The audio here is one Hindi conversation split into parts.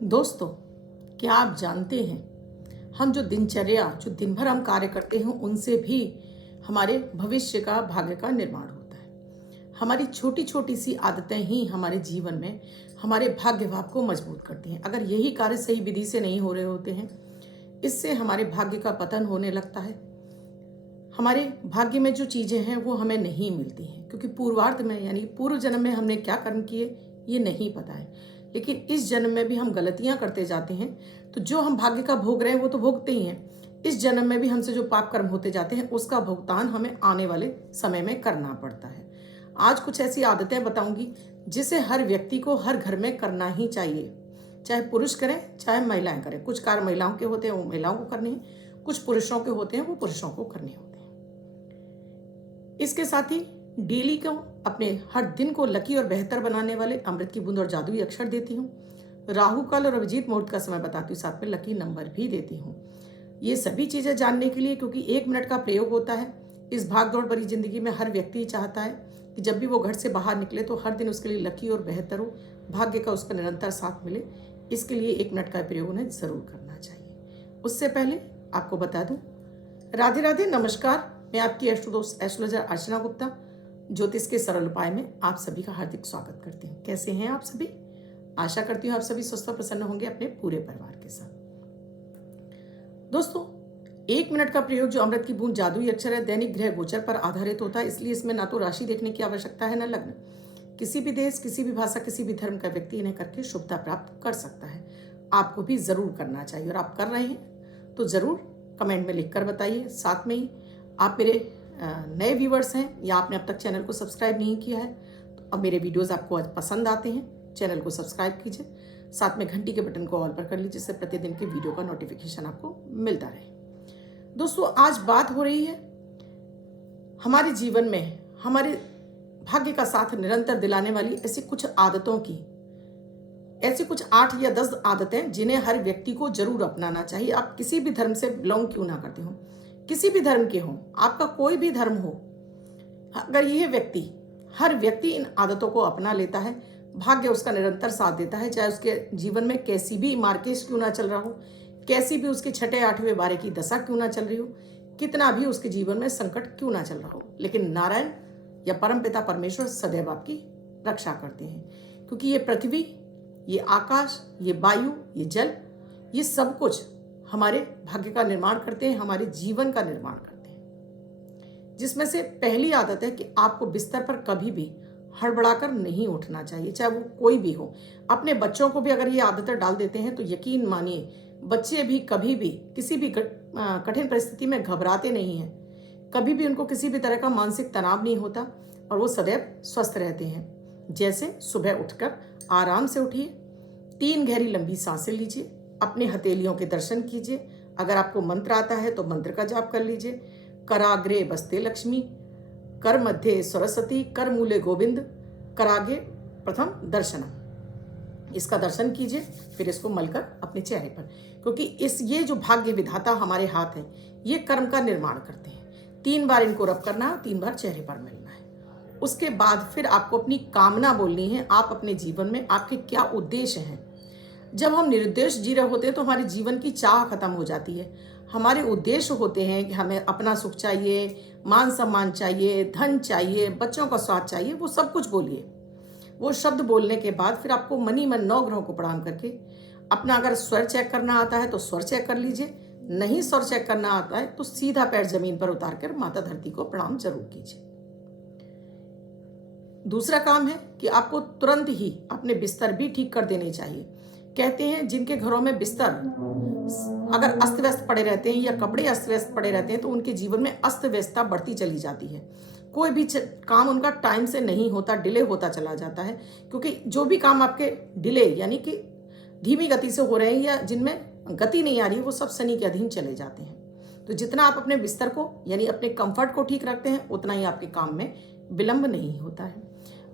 दोस्तों, क्या आप जानते हैं हम जो दिनचर्या जो दिन भर हम कार्य करते हैं उनसे भी हमारे भविष्य का भाग्य का निर्माण होता है। हमारी छोटी छोटी सी आदतें ही हमारे जीवन में हमारे भाग्य भाव को मजबूत करती हैं। अगर यही कार्य सही विधि से नहीं हो रहे होते हैं, इससे हमारे भाग्य का पतन होने लगता है। हमारे भाग्य में जो चीज़ें हैं वो हमें नहीं मिलती हैं, क्योंकि पूर्वार्ध में यानी पूर्व जन्म में हमने क्या कर्म किए ये नहीं पता है। लेकिन इस जन्म में भी हम गलतियां करते जाते हैं, तो जो हम भाग्य का भोग रहे हैं वो तो भोगते ही हैं। इस जन्म में भी हमसे जो पाप कर्म होते जाते हैं उसका भुगतान हमें आने वाले समय में करना पड़ता है। आज कुछ ऐसी आदतें बताऊंगी जिसे हर व्यक्ति को हर घर में करना ही चाहिए, चाहे पुरुष करें चाहे महिलाएं करें। कुछ कार्य महिलाओं के होते हैं वो महिलाओं को करने हैं, कुछ पुरुषों के होते हैं वो पुरुषों को करने होते हैं। इसके साथ ही डेली को अपने हर दिन को लकी और बेहतर बनाने वाले अमृत की बूंद और जादुई अक्षर देती हूँ। राहु काल और अभिजीत मुहूर्त का समय बताती हूँ, साथ में लकी नंबर भी देती हूँ। ये सभी चीज़ें जानने के लिए, क्योंकि 1 मिनट का प्रयोग होता है। इस भागदौड़ भरी जिंदगी में हर व्यक्ति चाहता है कि जब भी वो घर से बाहर निकले तो हर दिन उसके लिए लकी और बेहतर हो, भाग्य का उसका निरंतर साथ मिले। इसके लिए 1 मिनट का प्रयोग उन्हें जरूर करना चाहिए। उससे पहले आपको बता दूं, राधे राधे, नमस्कार। मैं आपकी एस्ट्रोदोस्त एस्ट्रोलॉजर अर्चना गुप्ता ज्योतिष के सरल उपाय में आप सभी का हार्दिक स्वागत करती हूँ। कैसे हैं आप सभी? आशा करती हूँ आप सभी स्वस्थ और प्रसन्न होंगे अपने पूरे परिवार के साथ। दोस्तों, 1 मिनट का प्रयोग जो अमृत की बूंद जादुई अक्षर है, दैनिक ग्रह गोचर पर आधारित होता है। इसलिए इसमें ना तो राशि देखने की आवश्यकता है, न लग्न। किसी भी देश, किसी भी भाषा, किसी भी धर्म का व्यक्ति इन्हें करके शुभता प्राप्त कर सकता है। आपको भी जरूर करना चाहिए, और आप कर रहे हैं तो जरूर कमेंट में लिख कर बताइए। साथ में ही आप मेरे नए व्यूवर्स हैं या आपने अब तक चैनल को सब्सक्राइब नहीं किया है, तो अब मेरे वीडियोस आपको आज पसंद आते हैं, चैनल को सब्सक्राइब कीजिए। साथ में घंटी के बटन को ऑल पर कर लीजिए, जिससे प्रतिदिन के वीडियो का नोटिफिकेशन आपको मिलता रहे। दोस्तों, आज बात हो रही है हमारे जीवन में हमारे भाग्य का साथ निरंतर दिलाने वाली ऐसी कुछ आदतों की। ऐसी कुछ 8 या 10 आदतें जिन्हें हर व्यक्ति को जरूर अपनाना चाहिए। आप किसी भी धर्म से बिलोंग क्यों ना करते हो, किसी भी धर्म के हो, आपका कोई भी धर्म हो, अगर यह व्यक्ति, हर व्यक्ति इन आदतों को अपना लेता है, भाग्य उसका निरंतर साथ देता है। चाहे उसके जीवन में कैसी भी मार्केश क्यों ना चल रहा हो, कैसी भी उसके 6, 8वें 12 की दशा क्यों ना चल रही हो, कितना भी उसके जीवन में संकट क्यों ना चल रहा हो, लेकिन नारायण या परमपिता परमेश्वर सदैव आपकी रक्षा करते हैं। क्योंकि ये पृथ्वी, ये आकाश, ये वायु, ये जल, ये सब कुछ हमारे भाग्य का निर्माण करते हैं, हमारे जीवन का निर्माण करते हैं। जिसमें से पहली आदत है कि आपको बिस्तर पर कभी भी हड़बड़ाकर नहीं उठना चाहिए, चाहे वो कोई भी हो। अपने बच्चों को भी अगर ये आदतें डाल देते हैं तो यकीन मानिए, बच्चे भी कभी भी किसी भी कठिन परिस्थिति में घबराते नहीं हैं। कभी भी उनको किसी भी तरह का मानसिक तनाव नहीं होता और वो सदैव स्वस्थ रहते हैं। जैसे सुबह उठकर आराम से उठिए, 3 गहरी लंबी सांसें लीजिए, अपने हथेलियों के दर्शन कीजिए। अगर आपको मंत्र आता है तो मंत्र का जाप कर लीजिए। कराग्रे बस्ते लक्ष्मी, कर मध्य सरस्वती, कर मूले गोविंद, करागे प्रथम दर्शनम। इसका दर्शन कीजिए, फिर इसको मलकर अपने चेहरे पर, क्योंकि ये जो भाग्य विधाता हमारे हाथ है, ये कर्म का निर्माण करते हैं। 3 बार इनको रब करना है, 3 बार चेहरे पर मिलना है। उसके बाद फिर आपको अपनी कामना बोलनी है। आप अपने जीवन में आपके क्या उद्देश्य हैं। जब हम निर्देश जी रहे होते हैं तो हमारे जीवन की चाह खत्म हो जाती है। हमारे उद्देश्य होते हैं कि हमें अपना सुख चाहिए, मान सम्मान चाहिए, धन चाहिए, बच्चों का स्वाद चाहिए। वो सब कुछ बोलिए। वो शब्द बोलने के बाद फिर आपको मनी मन 9 ग्रहों को प्रणाम करके अपना, अगर स्वर चेक करना आता है तो स्वर चेक कर लीजिए, नहीं स्वर चेक करना आता है तो सीधा पैर जमीन पर उतार कर माता धरती को प्रणाम जरूर कीजिए। दूसरा काम है कि आपको तुरंत ही अपने बिस्तर भी ठीक कर देने चाहिए। कहते हैं जिनके घरों में बिस्तर अगर अस्त व्यस्त पड़े रहते हैं या कपड़े अस्त व्यस्त पड़े रहते हैं तो उनके जीवन में अस्त व्यस्तता बढ़ती चली जाती है। कोई भी काम उनका टाइम से नहीं होता, डिले होता चला जाता है। क्योंकि जो भी काम आपके डिले यानी कि धीमी गति से हो रहे हैं या जिनमें गति नहीं आ रही, वो सब शनि के अधीन चले जाते हैं। तो जितना आप अपने बिस्तर को यानी अपने कंफर्ट को ठीक रखते हैं, उतना ही आपके काम में विलंब नहीं होता है।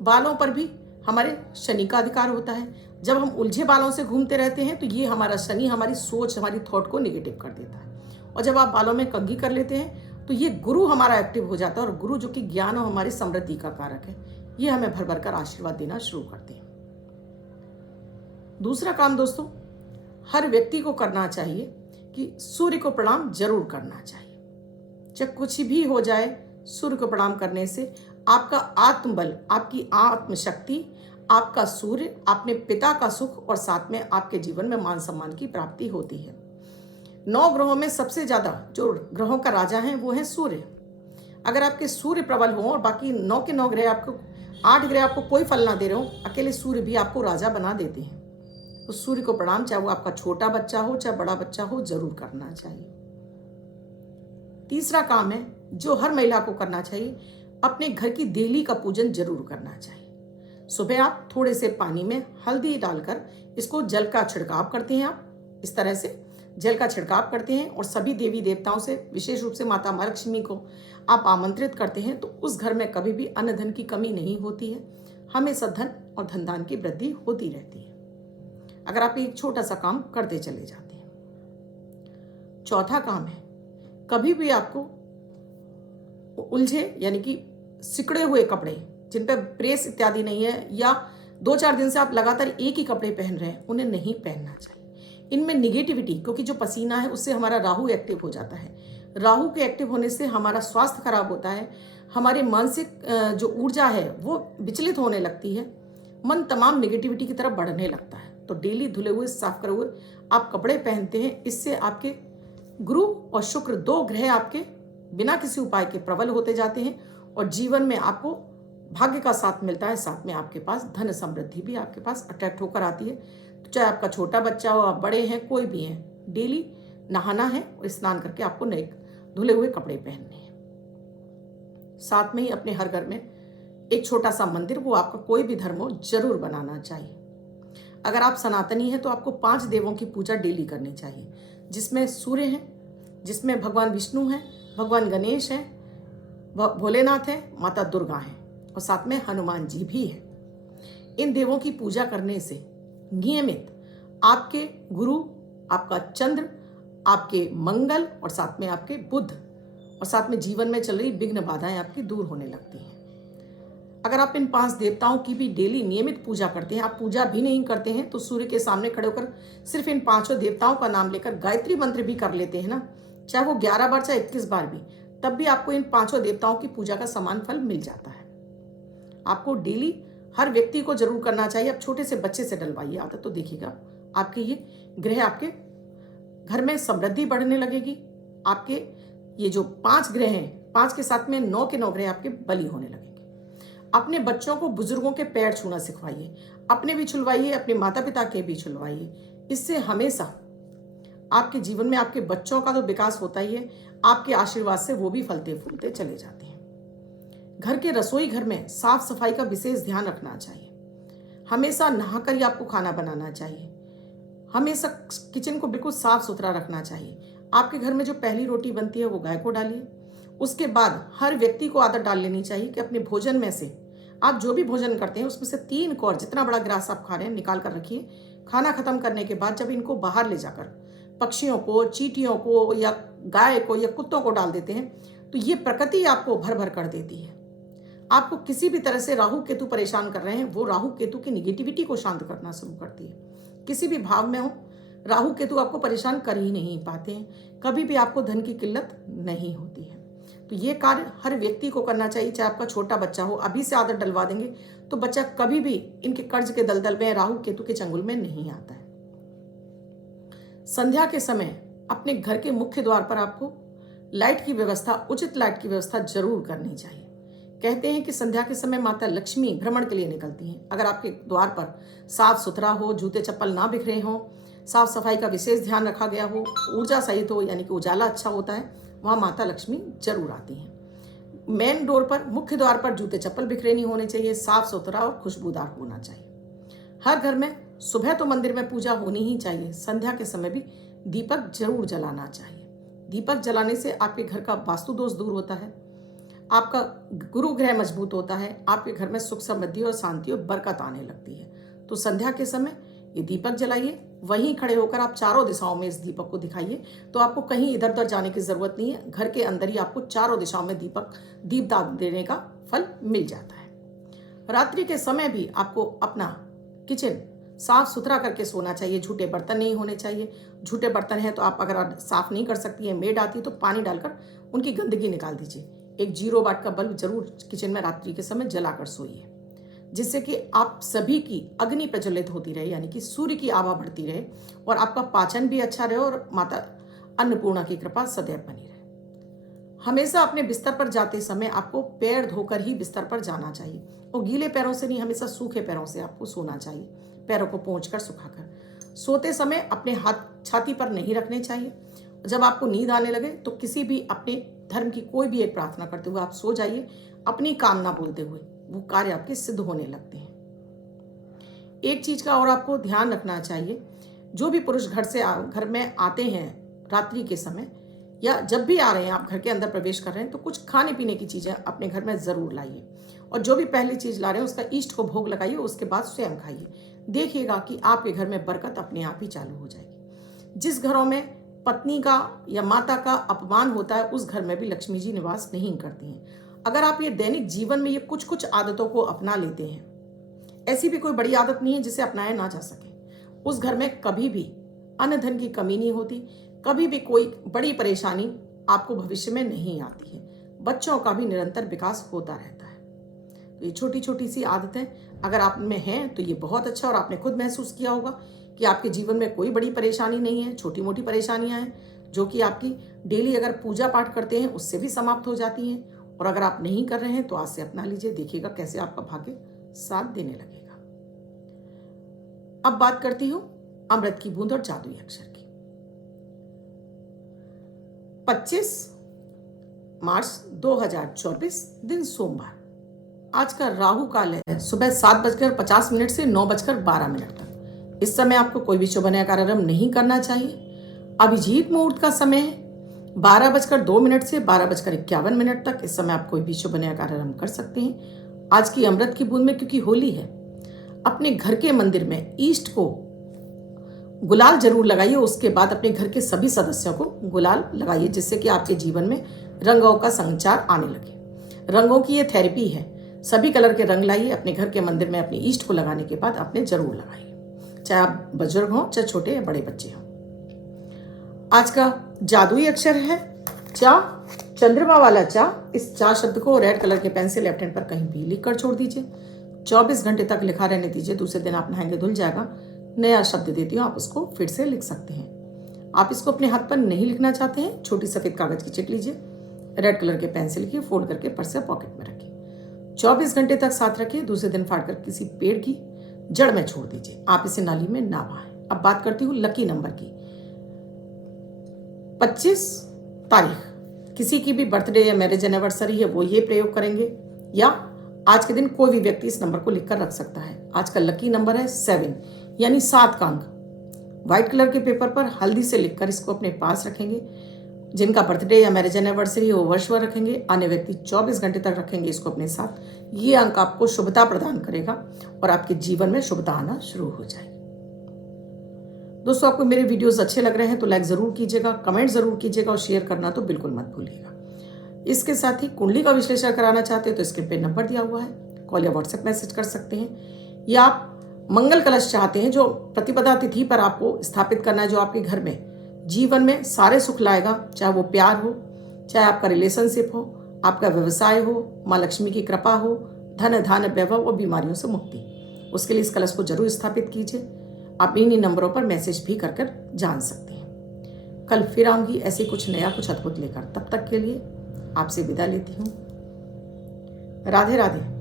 बालों पर भी हमारे शनि का अधिकार होता है। जब हम उलझे बालों से घूमते रहते हैं तो ये हमारा शनि हमारी सोच, हमारी थॉट को निगेटिव कर देता है। और जब आप बालों में कंघी कर लेते हैं तो ये गुरु हमारा एक्टिव हो जाता है, और गुरु जो कि ज्ञान और हमारी समृद्धि का कारक है, ये हमें भर भर कर आशीर्वाद देना शुरू करते हैं। दूसरा काम दोस्तों, हर व्यक्ति को करना चाहिए कि सूर्य को प्रणाम जरूर करना चाहिए। चाहे कुछ भी हो जाए, सूर्य को प्रणाम करने से आपका आत्मबल, आपकी आत्मशक्ति, आपका सूर्य, अपने पिता का सुख और साथ में आपके जीवन में मान सम्मान की प्राप्ति होती है। 9 ग्रहों में सबसे ज्यादा जो ग्रहों का राजा है वो है सूर्य। अगर आपके सूर्य प्रबल हो और बाकी 9 के 9 ग्रह आपको, 8 ग्रह आपको कोई फल ना दे रहे हो, अकेले सूर्य भी आपको राजा बना देते हैं। तो सूर्य को प्रणाम, चाहे वो आपका छोटा बच्चा हो चाहे बड़ा बच्चा हो, जरूर करना चाहिए। तीसरा काम है जो हर महिला को करना चाहिए, अपने घर की देली का पूजन जरूर करना चाहिए। सुबह आप थोड़े से पानी में हल्दी डालकर इसको जल का छिड़काव करते हैं। आप इस तरह से जल का छिड़काव करते हैं और सभी देवी देवताओं से, विशेष रूप से माता महालक्ष्मी को आप आमंत्रित करते हैं, तो उस घर में कभी भी अन्न धन की कमी नहीं होती है। हमेशा धन और धन दान की वृद्धि होती रहती है अगर आप एक छोटा सा काम करते चले जाते हैं। चौथा काम है, कभी भी आपको उलझे यानी कि सिकड़े हुए कपड़े जिन पर प्रेस इत्यादि नहीं है, या 2-4 दिन से आप लगातार एक ही कपड़े पहन रहे हैं, उन्हें नहीं पहनना चाहिए। इनमें निगेटिविटी, क्योंकि जो पसीना है उससे हमारा राहु एक्टिव हो जाता है। राहु के एक्टिव होने से हमारा स्वास्थ्य खराब होता है, हमारे मानसिक जो ऊर्जा है वो विचलित होने लगती है, मन तमाम निगेटिविटी की तरफ बढ़ने लगता है। तो डेली धुले हुए, साफ करे हुए आप कपड़े पहनते हैं, इससे आपके गुरु और शुक्र 2 ग्रह आपके बिना किसी उपाय के प्रबल होते जाते हैं और जीवन में आपको भाग्य का साथ मिलता है। साथ में आपके पास धन समृद्धि भी आपके पास अट्रैक्ट होकर आती है। तो चाहे आपका छोटा बच्चा हो, आप बड़े हैं, कोई भी हैं, डेली नहाना है और स्नान करके आपको नए धुले हुए कपड़े पहनने हैं। साथ में ही अपने हर घर में एक छोटा सा मंदिर, वो आपका कोई भी धर्म हो, जरूर बनाना चाहिए। अगर आप सनातनी हैं तो आपको 5 देवों की पूजा डेली करनी चाहिए, जिसमें सूर्य हैं, जिसमें भगवान विष्णु हैं, भगवान गणेश हैं, भोलेनाथ हैं, माता दुर्गा हैं और साथ में हनुमान जी भी हैं। इन देवों की पूजा करने से नियमित आपके गुरु, आपका चंद्र, आपके मंगल और साथ में आपके बुध और साथ में जीवन में चल रही विघ्न बाधाएं आपकी दूर होने लगती हैं। अगर आप इन 5 देवताओं की भी डेली नियमित पूजा करते हैं, आप पूजा भी नहीं करते हैं तो सूर्य के सामने खड़े होकर सिर्फ इन 5 देवताओं का नाम लेकर गायत्री मंत्र भी कर लेते हैं ना, चाहे वो 11 बार चाहे 21 बार भी, तब भी आपको इन 5 देवताओं की पूजा का समान फल मिल जाता है। आपको डेली हर व्यक्ति को जरूर करना चाहिए। आप छोटे से बच्चे से डलवाइए आदत, तो देखिएगा आपके ये ग्रह आपके घर में समृद्धि बढ़ने लगेगी। आपके ये जो 5 ग्रह हैं, 5 के साथ में 9 के 9 ग्रह आपके बली होने लगेंगे। अपने बच्चों को बुजुर्गों के पैर छूना सिखवाइए, अपने भी छुलवाइए, अपने माता पिता के भी छुलवाइए। इससे हमेशा आपके जीवन में आपके बच्चों का तो विकास होता ही है, आपके आशीर्वाद से वो भी फलते फूलते चले जाते हैं। घर के रसोई घर में साफ सफाई का विशेष ध्यान रखना चाहिए। हमेशा नहाकर ही आपको खाना बनाना चाहिए। हमेशा किचन को बिल्कुल साफ सुथरा रखना चाहिए। आपके घर में जो पहली रोटी बनती है वो गाय को डालिए। उसके बाद हर व्यक्ति को आदत डाल लेनी चाहिए कि अपने भोजन में से आप जो भी भोजन करते हैं उसमें से 3 कौर, जितना बड़ा गिलास आप खा रहे हैं, निकाल कर रखिए। खाना खत्म करने के बाद जब इनको बाहर ले जाकर पक्षियों को, चींटियों को या गाय को या कुत्तों को डाल देते हैं, तो ये प्रकृति आपको भर भर कर देती है। आपको किसी भी तरह से राहु केतु परेशान कर रहे हैं, वो राहु केतु की निगेटिविटी को शांत करना शुरू करती है। किसी भी भाव में हो, राहु केतु आपको परेशान कर ही नहीं पाते हैं, कभी भी आपको धन की किल्लत नहीं होती है। तो ये कार्य हर व्यक्ति को करना चाहिए, चाहे आपका छोटा बच्चा हो। अभी से आदत डलवा देंगे तो बच्चा कभी भी इनके कर्ज के दलदल में, राहु केतु के चंगुल में नहीं आता है। संध्या के समय अपने घर के मुख्य द्वार पर आपको लाइट की व्यवस्था, उचित लाइट की व्यवस्था जरूर करनी चाहिए। कहते हैं कि संध्या के समय माता लक्ष्मी भ्रमण के लिए निकलती हैं। अगर आपके द्वार पर साफ सुथरा हो, जूते चप्पल ना बिखरे हों, साफ सफाई का विशेष ध्यान रखा गया हो, ऊर्जा सहित हो, यानी कि उजाला अच्छा होता है, वहाँ माता लक्ष्मी जरूर आती हैं। मेन डोर पर, मुख्य द्वार पर जूते चप्पल बिखरे नहीं होने चाहिए, साफ सुथरा और खुशबूदार होना चाहिए। हर घर में सुबह तो मंदिर में पूजा होनी ही चाहिए, संध्या के समय भी दीपक जरूर जलाना चाहिए। दीपक जलाने से आपके घर का वास्तु दोष दूर होता है, आपका गुरु ग्रह मजबूत होता है, आपके घर में सुख समृद्धि और शांति और बरकत आने लगती है। तो संध्या के समय ये दीपक जलाइए, वहीं खड़े होकर आप चारों दिशाओं में इस दीपक को दिखाइए। तो आपको कहीं इधर उधर जाने की जरूरत नहीं है, घर के अंदर ही आपको चारों दिशाओं में दीपदान देने का फल मिल जाता है। रात्रि के समय भी आपको अपना किचन साफ सुथरा करके सोना चाहिए, झूठे बर्तन नहीं होने चाहिए। झूठे बर्तन हैं तो आप अगर साफ नहीं कर सकती हैं, मेड आती है तो पानी डालकर उनकी गंदगी निकाल दीजिए। एक 0 वाट का बल्ब जरूर किचन में रात्रि के समय जलाकर सोइए, जिससे कि आप सभी की अग्नि प्रज्वलित होती रहे, यानी कि सूर्य की आभा बढ़ती रहे और आपका पाचन भी अच्छा रहे और माता अन्नपूर्णा की कृपा सदैव बनी रहे। हमेशा अपने बिस्तर पर जाते समय आपको पैर धोकर ही बिस्तर पर जाना चाहिए और गीले पैरों से नहीं, हमेशा सूखे पैरों से आपको सोना चाहिए, पैरों को पोंछकर सुखाकर। सोते समय अपने हाथ छाती पर नहीं रखने चाहिए। जब आपको नींद आने लगे तो किसी भी अपने धर्म की कोई भी एक प्रार्थना करते हुए आप सो जाइए, अपनी कामना बोलते हुए। वो कार्य आपके सिद्ध होने लगते हैं। एक चीज का और आपको ध्यान रखना चाहिए, जो भी पुरुष घर में आते हैं रात्रि के समय या जब भी आ रहे हैं, आप घर के अंदर प्रवेश कर रहे हैं, तो कुछ खाने पीने की चीजें अपने घर में जरूर लाइए और जो भी पहली चीज ला रहे हैं उसका इष्ट को भोग लगाइए, उसके बाद स्वयं खाइए। देखिएगा कि आपके घर में बरकत अपने आप ही चालू हो जाएगी। जिस घरों में पत्नी का या माता का अपमान होता है, उस घर में भी लक्ष्मी जी निवास नहीं करती हैं। अगर आप ये दैनिक जीवन में ये कुछ कुछ आदतों को अपना लेते हैं, ऐसी भी कोई बड़ी आदत नहीं है जिसे अपनाया ना जा सके, उस घर में कभी भी अन्न धन की कमी नहीं होती, कभी भी कोई बड़ी परेशानी आपको भविष्य में नहीं आती है। बच्चों का भी निरंतर विकास होता रहता है। तो ये छोटी छोटी सी आदतें अगर आप में हैं तो ये बहुत अच्छा, और आपने खुद महसूस किया होगा कि आपके जीवन में कोई बड़ी परेशानी नहीं है, छोटी मोटी परेशानियां हैं जो कि आपकी डेली अगर पूजा पाठ करते हैं उससे भी समाप्त हो जाती हैं। और अगर आप नहीं कर रहे हैं तो आज से अपना लीजिए, देखिएगा कैसे आपका भाग्य साथ देने लगेगा। अब बात करती हूं अमृत की बूंद और जादुई अक्षर की। 25 मार्च 2024 दिन सोमवार। आज का राहु काल है सुबह 7:50 से 9:12 तक। इस समय आपको कोई भी शुभ नया कार्यक्रम नहीं करना चाहिए। अभिजीत मुहूर्त का समय है 12:02 से 12:51 तक। इस समय आप कोई भी शुभ नया कार्यक्रम कर सकते हैं। आज की अमृत की बूंद में क्योंकि होली है, अपने घर के मंदिर में इष्ट को गुलाल जरूर लगाइए। उसके बाद अपने घर के सभी सदस्यों को गुलाल लगाइए, जिससे कि आपके जीवन में रंगों का संचार आने लगे। रंगों की ये थेरेपी है। सभी कलर के रंग लाइए, अपने घर के मंदिर में अपने इष्ट को लगाने के बाद अपने जरूर लगाइए, चाहे आप बुजुर्ग हों चाहे छोटे या बड़े बच्चे हों। आज का जादुई अक्षर है चा, चंद्रमा वाला चा। इस चा शब्द को रेड कलर के पेन से लेफ्ट हैंड पर कहीं भी लिख कर छोड़ दीजिए। 24 घंटे तक लिखा रहने दीजिए। दूसरे दिन आप नहाएंगे धुल जाएगा। नया शब्द देती हूँ, आप उसको फिर से लिख सकते हैं। आप इसको अपने हाथ पर नहीं लिखना चाहते हैं, छोटी सफेद कागज की चिट लीजिए, रेड कलर के पेन से लिखिए, फोल्ड करके पर्स या पॉकेट में रखिए। 24 घंटे तक साथ रखिए। दूसरे दिन फाड़कर किसी पेड़ की जड़ में छोड़ दीजिए। आप इसे नाली में ना बहाएं। अब बात करती हूँ लकी नंबर की। 25 तारीख, किसी की भी बर्थडे या मैरिज एनिवर्सरी है वो ये प्रयोग करेंगे, या आज के दिन कोई भी व्यक्ति इस नंबर को लिखकर रख सकता है। आज का लकी नंबर है 7, यानी 7 का अंक। व्हाइट कलर के पेपर पर हल्दी से लिखकर इसको अपने पास रखेंगे। जिनका बर्थडे या मैरिज एनिवर्सरी वो वर्ष भर रखेंगे, अन्य व्यक्ति 24 घंटे तक रखेंगे इसको अपने साथ। ये अंक आपको शुभता प्रदान करेगा और आपके जीवन में शुभता आना शुरू हो जाएगी। दोस्तों, आपको मेरे वीडियोस अच्छे लग रहे हैं तो लाइक जरूर कीजिएगा, कमेंट जरूर कीजिएगा और शेयर करना तो बिल्कुल मत भूलिएगा। इसके साथ ही कुंडली का विश्लेषण कराना चाहते हैं तो स्क्रीन पे नंबर दिया हुआ है, कॉल या व्हाट्सएप मैसेज कर सकते हैं। या आप मंगल कलश चाहते हैं जो प्रतिपदा तिथि पर आपको स्थापित करना है, जो आपके घर में जीवन में सारे सुख लाएगा, चाहे वो प्यार हो, चाहे आपका रिलेशनशिप हो, आपका व्यवसाय हो, माँ लक्ष्मी की कृपा हो, धन धान्य वैभव और बीमारियों से मुक्ति, उसके लिए इस कलश को जरूर स्थापित कीजिए। आप इन्हीं नंबरों पर मैसेज भी कर जान सकते हैं। कल फिर आऊंगी ऐसे कुछ नया, कुछ अद्भुत लेकर। तब तक के लिए आपसे विदा लेती हूँ। राधे राधे।